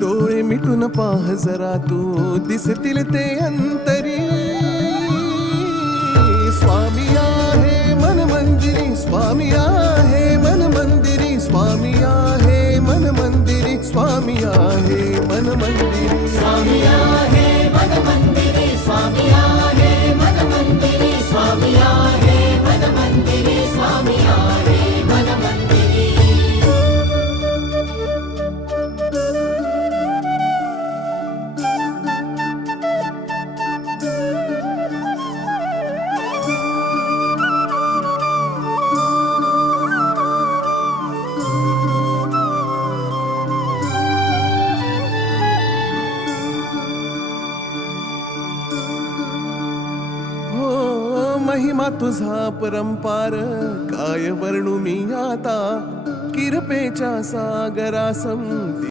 डोळे मिटून पाह जरा तू दिसतील ते अंतरी. स्वामी आहे मन मंदिरी, स्वामी आहे मन मंदिरी, स्वामी आहे मन मंदिरी, स्वामी आहे मन मंदिरी. स्वामी आहे मन मंदिरी, स्वामी आहे मन मंदिरी, स्वामी आहे मन मंदिरी, स्वामी आहे मन मंदिरी. महिमा तुझा परंपार काय वर्णू मी आता. किरपेच्या सागरासम